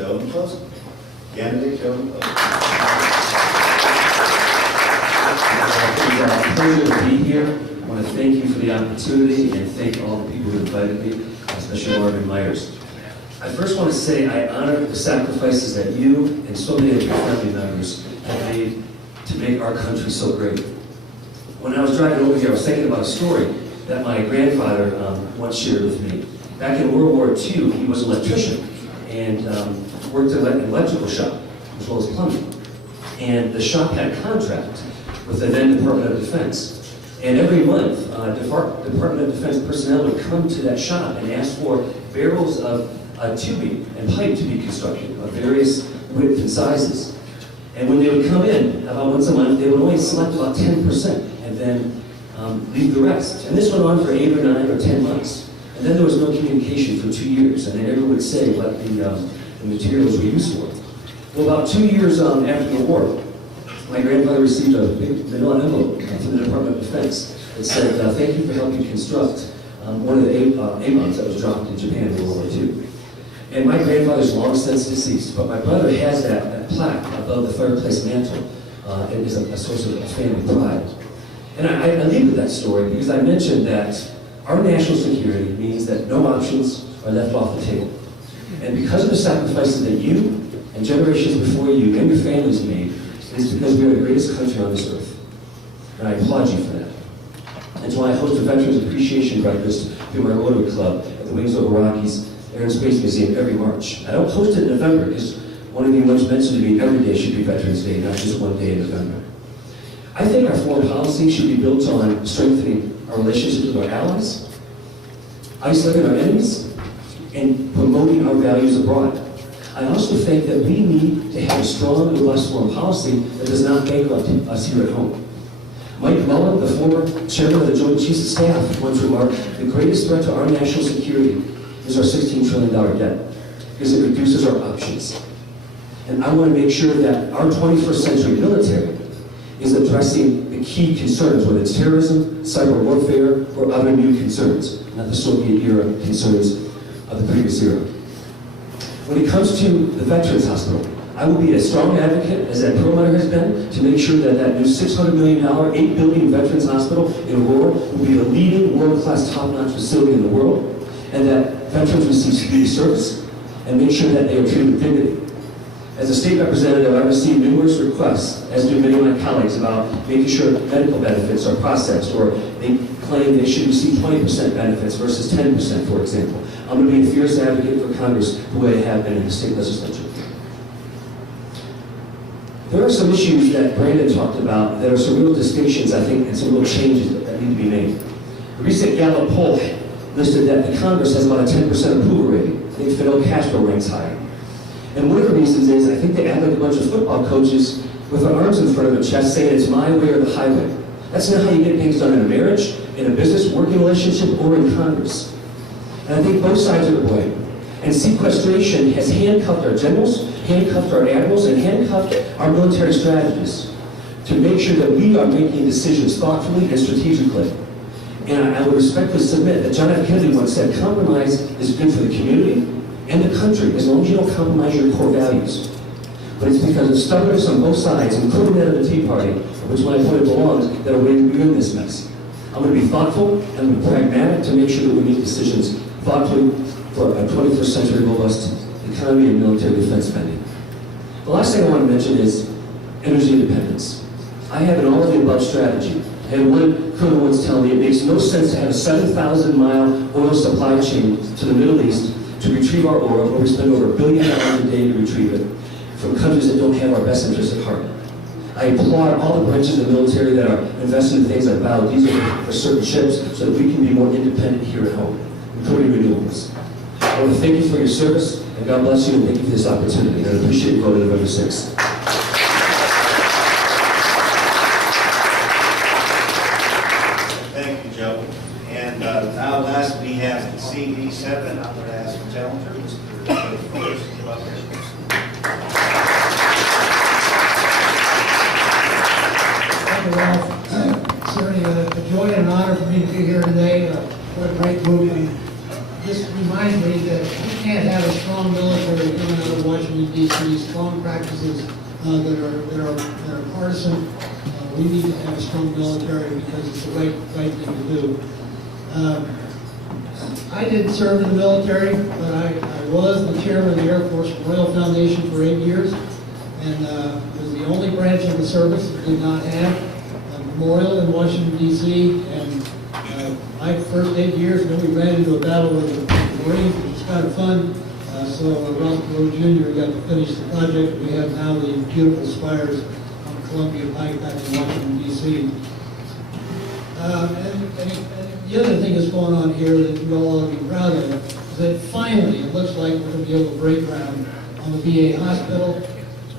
Joe in closing. Candidate Joe in closing. It's a pleasure to be here. I want to thank you for the opportunity and thank all the people who invited me, especially Marvin Myers. I first want to say I honor the sacrifices that you and so many of your family members have made to make our country so great. When I was driving over here, I was thinking about a story that my grandfather once shared with me. Back in World War II, he was an electrician and worked in an electrical shop as well as plumbing. And the shop had a contract with the then Department of Defense. And every month, Department of Defense personnel would come to that shop and ask for barrels of tubing and pipe to be constructed of various widths and sizes. And when they would come in, about once a month, they would only select about 10% and then leave the rest. And this went on for 8 or 9 or 10 months. And then there was no communication for 2 years, and they never would say what the materials were used for. Well, about 2 years after the war, my grandfather received a big manila envelope from the Department of Defense that said, thank you for helping construct one of the A-bombs that was dropped in Japan in World War II. And my grandfather's long since deceased, but my brother has that plaque above the fireplace mantle. It is a source of family pride. And I leave with that story because I mentioned that our national security means that no options are left off the table. And because of the sacrifices that you and generations before you and your families made, it is because we are the greatest country on this earth. And I applaud you for that. That's why I host a Veterans Appreciation Breakfast through my Rotary Club at the Wings Over Rockies Air and Space Museum every March. I don't host it in November because one of you once mentioned to me every day should be Veterans Day, not just one day in November. I think our foreign policy should be built on strengthening our relationships with our allies, isolating our enemies, and promoting our values abroad. I also think that we need to have a strong and robust foreign policy that does not bankrupt us here at home. Mike Mullen, the former chairman of the Joint Chiefs of Staff, once remarked, the greatest threat to our national security is our $16 trillion debt, because it reduces our options. And I want to make sure that our 21st century military is addressing the key concerns, whether it's terrorism, cyber warfare, or other new concerns, not the Soviet-era concerns of the previous era. When it comes to the Veterans Hospital, I will be a strong advocate, as that Perlmutter has been, to make sure that that new $600 million, 8-building Veterans Hospital in Aurora will be the leading world-class top-notch facility in the world, and that veterans receive speedy service, and make sure that they are treated with dignity. As a state representative, I received numerous requests, as do many of my colleagues, about making sure medical benefits are processed, or they claim they should receive 20% benefits versus 10%, for example. I'm going to be a fierce advocate for Congress the way I have been in the state legislature. There are some issues that Brandon talked about that are some real distinctions, I think, and some real changes that need to be made. The recent Gallup poll listed that the Congress has about a 10% approval rating. I think Fidel Castro ranks higher. And one of the reasons is I think they act like a bunch of football coaches with their arms in front of their chest saying it's my way or the highway. That's not how you get things done in a marriage, in a business, working relationship, or in Congress. And I think both sides are to blame. And sequestration has handcuffed our generals, handcuffed our admirals, and handcuffed our military strategists to make sure that we are making decisions thoughtfully and strategically. And I would respectfully submit that John F. Kennedy once said, compromise is good for the community and the country, as long as you don't compromise your core values. But it's because of stubbornness on both sides, including that of the Tea Party, which my opponent belongs, that we're in this mess. I'm going to be thoughtful and pragmatic to make sure that we make decisions thoughtfully for a 21st century robust economy and military defense spending. The last thing I want to mention is energy independence. I have an all-of-the-above strategy. I had one colonel once tell me it makes no sense to have a 7,000-mile oil supply chain to the Middle East to retrieve our oil, where we spend over $1 billion a day to retrieve it, from countries that don't have our best interests at heart. I applaud all the branches of the military that are investing in things like biodiesel for certain ships so that we can be more independent here at home, including renewables. I want to thank you for your service, and God bless you, and thank you for this opportunity. And I appreciate you voting November 6th. Thank you, Joe. And now last we have CD7. I'm going to ask the challenger, Mr. Forrest, to come up here. Thank you, Ralph. Certainly a joy and an honor for me to be here today. What a great movie. This reminds me that we can't have a strong military coming out of Washington, Washington D.C., strong practices that are partisan. We need to have a strong military because it's the right thing to do. I didn't serve in the military, but I was the chairman of the Air Force Royal Foundation for 8 years, and was the only branch of the service that did not have a memorial in Washington, D.C. And my first 8 years, then we ran into a battle with the Marines, which was kind of fun. So Ralph Lowe Jr. got to finish the project. We have now the beautiful spires on Columbia Pike back in Washington, D.C. And the other thing that's going on here that we all ought to be proud of is that finally it looks like we're going to be able to break ground on the VA hospital.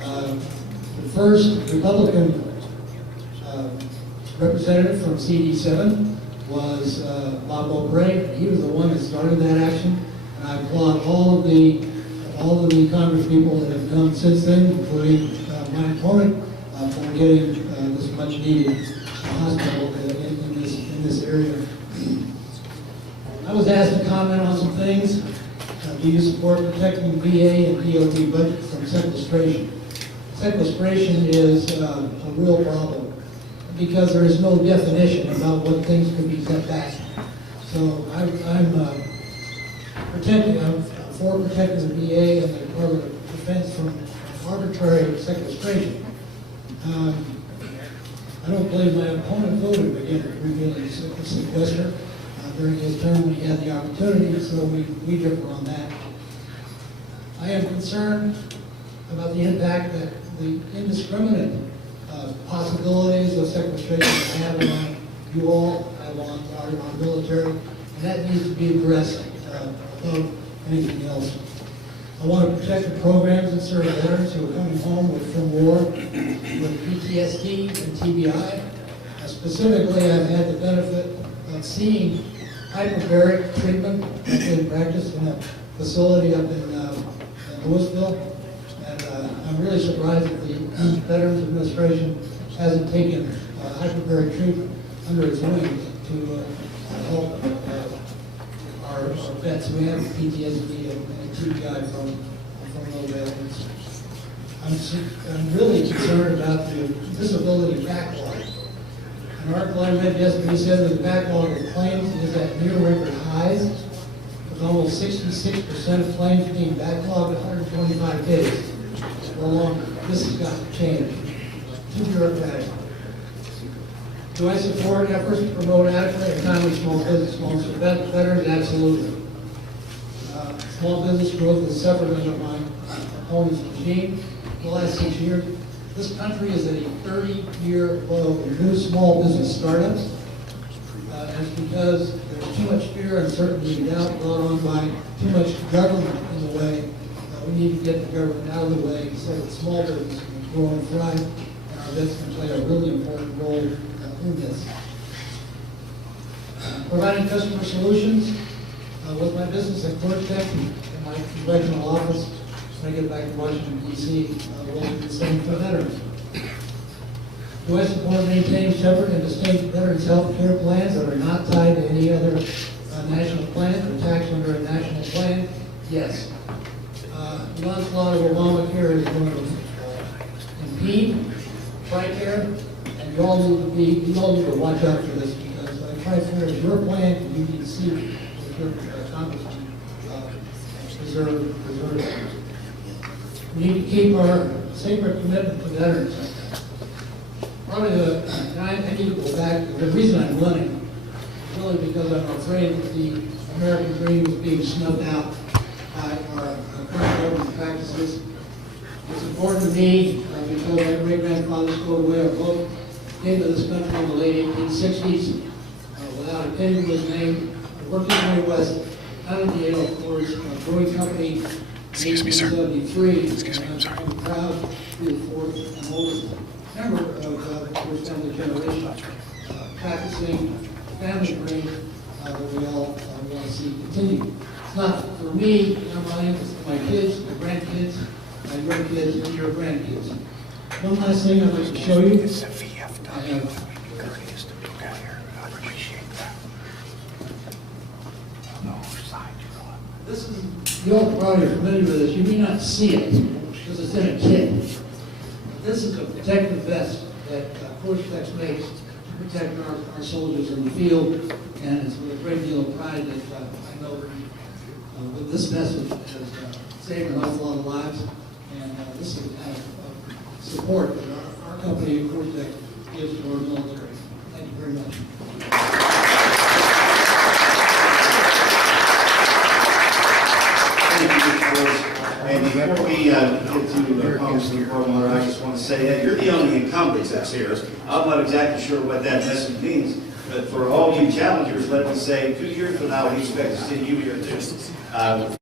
The first Republican representative from CD7 was Bob O'Bray. He was the one that started that action, and I applaud all of the Congress people that have come since then, including my opponent, for getting this much needed hospital in this area. I was asked to comment on some things. Do you support protecting VA and DOD budget from sequestration? Sequestration is a real problem because there is no definition about what things can be cut back. So I'm for protecting the VA and the Department of Defense from arbitrary sequestration. I don't believe my opponent voted again to revealing sequester during his term when he had the opportunity, so we differ on that. I am concerned about the impact that the indiscriminate possibilities of sequestration have on you all, have on our military, and that needs to be addressed above anything else. I want to protect the programs that serve veterans who are coming home from war with PTSD and TBI. Specifically, I've had the benefit of seeing hyperbaric treatment in practice in a facility up in Louisville. And I'm really surprised that the Veterans Administration hasn't taken hyperbaric treatment under its wing to help our vets who have PTSD and TBI from those ailments. I'm really concerned about the disability backlog. An article I read yesterday said that the backlog of claims is at near record highs, with almost 66% of claims being backlogged 125 days or longer. This has got to change. Too bureaucratic. Do I support efforts to promote adequate and timely small business loans for veterans? Absolutely. Small business growth has suffered under my opponent's regime the last 6 years. This country is at a 30-year low in new small business startups. And it's because there's too much fear, uncertainty, and doubt brought on by too much government in the way. We need to get the government out of the way so that small business can grow and thrive, and our vets can play a really important role in this. Providing customer solutions with my business at Coors Tech in my congressional office. When I get back to Washington, D.C., we'll do the same for veterans. Do I support maintaining separate and distinct veterans health care plans that are not tied to any other national plan or taxed under a national plan? Yes. The onslaught of Obamacare is going to impede TRICARE, and you all need to watch out for this because TRICARE is your plan, and you need to see what your congressman preserve. We need to keep our sacred commitment to veterans. Probably I need to go back. The reason I'm running is really because I'm afraid that the American dream is being snuffed out by our current government practices. It's important to me because my great-grandfather stowed away our boat, came to this country in the late 1860s without a penny to his name, worked his way west, out of the Yale Coors Brewing Company. Excuse me, sir. 1973. Excuse me, I'm sorry. I'm proud to be the fourth and oldest member of the Coors family generation, practicing family dream that we all want to see continue. It's not for me, it's for my kids, my grandkids, my grandkids, and your grandkids. One last thing I'd like to show you. It's a VFW. Courteous to look at here. I appreciate that. I don't know which side you're on. This is, you all probably are familiar with this. You may not see it. in a kit. This is a protective vest that Coors makes to protect our soldiers in the field, and it's with a great deal of pride that I know with this vest has saved an awful lot of lives, and this is the kind of support that our company, Coors gives to our military. Thank you very much. Thank you, Mr. Forrest. And before we get to Congressman Carter, I just want to say that you're the only incumbent that's here. I'm not exactly sure what that message means, but for all you challengers, let me say, 2 years from now, we expect to see you here too.